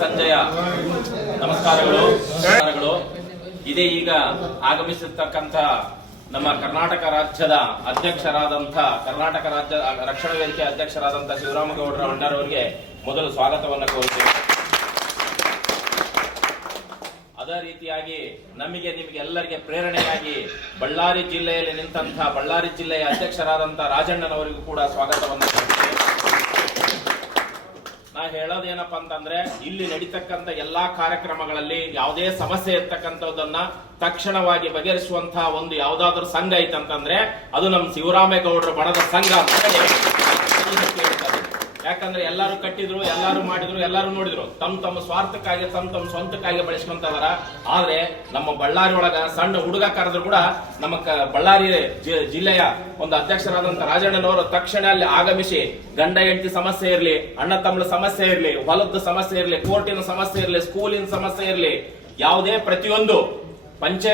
ಸಂಜೆಯ ನಮಸ್ಕಾರಗಳು. ಇದೇ ಈಗ ಆಗಮಿಸಿರ್ತಕ್ಕಂಥ ನಮ್ಮ ಕರ್ನಾಟಕ ರಾಜ್ಯದ ಅಧ್ಯಕ್ಷರಾದಂಥ ಕರ್ನಾಟಕ ರಾಜ್ಯ ರಕ್ಷಣಾ ವೇದಿಕೆ ಅಧ್ಯಕ್ಷರಾದಂಥ ಶಿವರಾಮಗೌಡರ ಅಣ್ಣರವರಿಗೆ ಮೊದಲು ಸ್ವಾಗತವನ್ನು ಕೋರುತ್ತೇವೆ. ಅದೇ ರೀತಿಯಾಗಿ ನಿಮಗೆ ಎಲ್ಲರಿಗೆ ಪ್ರೇರಣೆಯಾಗಿ ಬಳ್ಳಾರಿ ಜಿಲ್ಲೆಯಲ್ಲಿ ನಿಂತಹ ಬಳ್ಳಾರಿ ಜಿಲ್ಲೆಯ ಅಧ್ಯಕ್ಷರಾದಂಥ ರಾಜಣ್ಣನವರಿಗೂ ಕೂಡ ಸ್ವಾಗತವನ್ನು ಕೋರುತ್ತೇವೆ. ನಾ ಹೇಳೋದೇನಪ್ಪಾ ಅಂತಂದ್ರೆ, ಇಲ್ಲಿ ನಡೀತಕ್ಕಂಥ ಎಲ್ಲಾ ಕಾರ್ಯಕ್ರಮಗಳಲ್ಲಿ ಯಾವುದೇ ಸಮಸ್ಯೆ ಇರ್ತಕ್ಕಂಥದ್ದನ್ನ ತಕ್ಷಣವಾಗಿ ಬಗೆಹರಿಸುವಂತಹ ಒಂದು ಯಾವ್ದಾದ್ರು ಸಂಘ ಐತಂತಂದ್ರೆ ಅದು ನಮ್ಮ ಶಿವರಾಮೇಗೌಡರ ಬಣದ ಸಂಘ ಅಂತ ಹೇಳ್ತಾರೆ. ಯಾಕಂದ್ರೆ ಎಲ್ಲಾರು ಕಟ್ಟಿದ್ರು, ಎಲ್ಲಾರು ಮಾಡಿದ್ರು, ಎಲ್ಲಾರು ನೋಡಿದ್ರು, ತಮ್ಮ ಸ್ವಾರ್ಥಕ್ಕಾಗಿ ತಮ್ಮ ಸ್ವಂತಕ್ಕಾಗಿ ಬಳಸ್ಕೊಂತವರ. ಆದ್ರೆ ನಮ್ಮ ಬಳ್ಳಾರಿ ಒಳಗ ಸಣ್ಣ ಹುಡುಗ ಕರೆದ್ರು ಕೂಡ ನಮ್ಮ ಬಳ್ಳಾರಿ ಜಿಲ್ಲೆಯ ಒಂದು ಅಧ್ಯಕ್ಷರಾದಂತ ರಾಜಣ್ಣನವರು ತಕ್ಷಣ ಅಲ್ಲಿ ಆಗಮಿಸಿ ಗಂಡ ಹೆಂಡತಿ ಸಮಸ್ಯೆ ಇರ್ಲಿ, ಅಣ್ಣ ತಮ್ಮಳ ಸಮಸ್ಯೆ ಇರ್ಲಿ, ಹೊಲದ ಸಮಸ್ಯೆ ಇರ್ಲಿ, ಕೋರ್ಟಿನ ಸಮಸ್ಯೆ ಇರ್ಲಿ, ಸ್ಕೂಲಿನ ಸಮಸ್ಯೆ ಇರ್ಲಿ, ಯಾವುದೇ ಪ್ರತಿಯೊಂದು ಪಂಚಾಯತ್